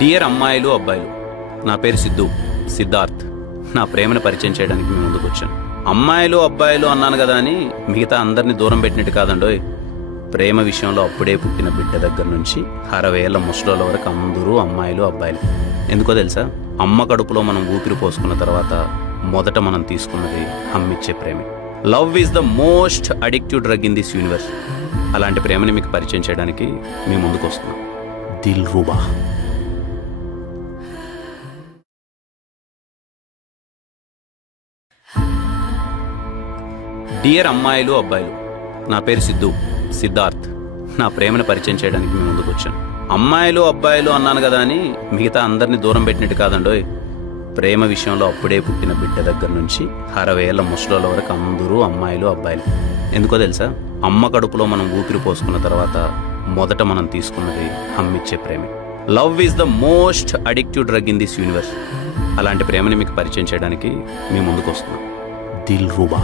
Dear అమ్మాయిలు అబ్బాయిలు, నా పేరు సిద్ధార్థ్. నా ప్రేమను పరిచయం చేయడానికి మీ ముందుకు వచ్చాను. అమ్మాయిలు అబ్బాయిలు అన్నాను కదా అని మిగతా అందరినీ దూరం పెట్టినట్టు కాదండోయ్. ప్రేమ విషయంలో అప్పుడే పుట్టిన బిడ్డ దగ్గర నుంచి 60 ఏళ్ల ముసలోళ్ళ వరకు అందరూ అమ్మాయిలు అబ్బాయిలు. ఎందుకో తెలుసా? అమ్మ కడుపులో మనం ఊపిరి పోసుకున్న తర్వాత మొదట మనం తీసుకున్నది అమ్మిచ్చే ప్రేమే. Love is the most addictive drug in this universe. అలాంటి ప్రేమని మీకు పరిచయం చేయడానికి మీ ముందుకు వస్తున్నాం. దిల్రుబా. డియర్ అమ్మాయిలు అబ్బాయిలు, నా పేరు సిద్ధార్థ్. నా ప్రేమను పరిచయం చేయడానికి మీ ముందుకు వచ్చాను. అమ్మాయిలు అబ్బాయిలు అన్నాను కదా అని మిగతా అందరినీ దూరం పెట్టినట్టు కాదండోయ్. ప్రేమ విషయంలో అప్పుడే పుట్టిన బిడ్డ దగ్గర నుంచి 60 ఏళ్ల ముసలోళ్ళ వరకు అందరూ అమ్మాయిలు అబ్బాయిలు. ఎందుకో తెలుసా? అమ్మ కడుపులో మనం ఊపిరి పోసుకున్న తర్వాత మొదట మనం తీసుకున్నది అమ్మిచ్చే ప్రేమే. Love is the most addictive drug in this universe. అలాంటి ప్రేమని మీకు పరిచయం చేయడానికి మీ ముందుకు వస్తున్నాం. దిల్రుబా.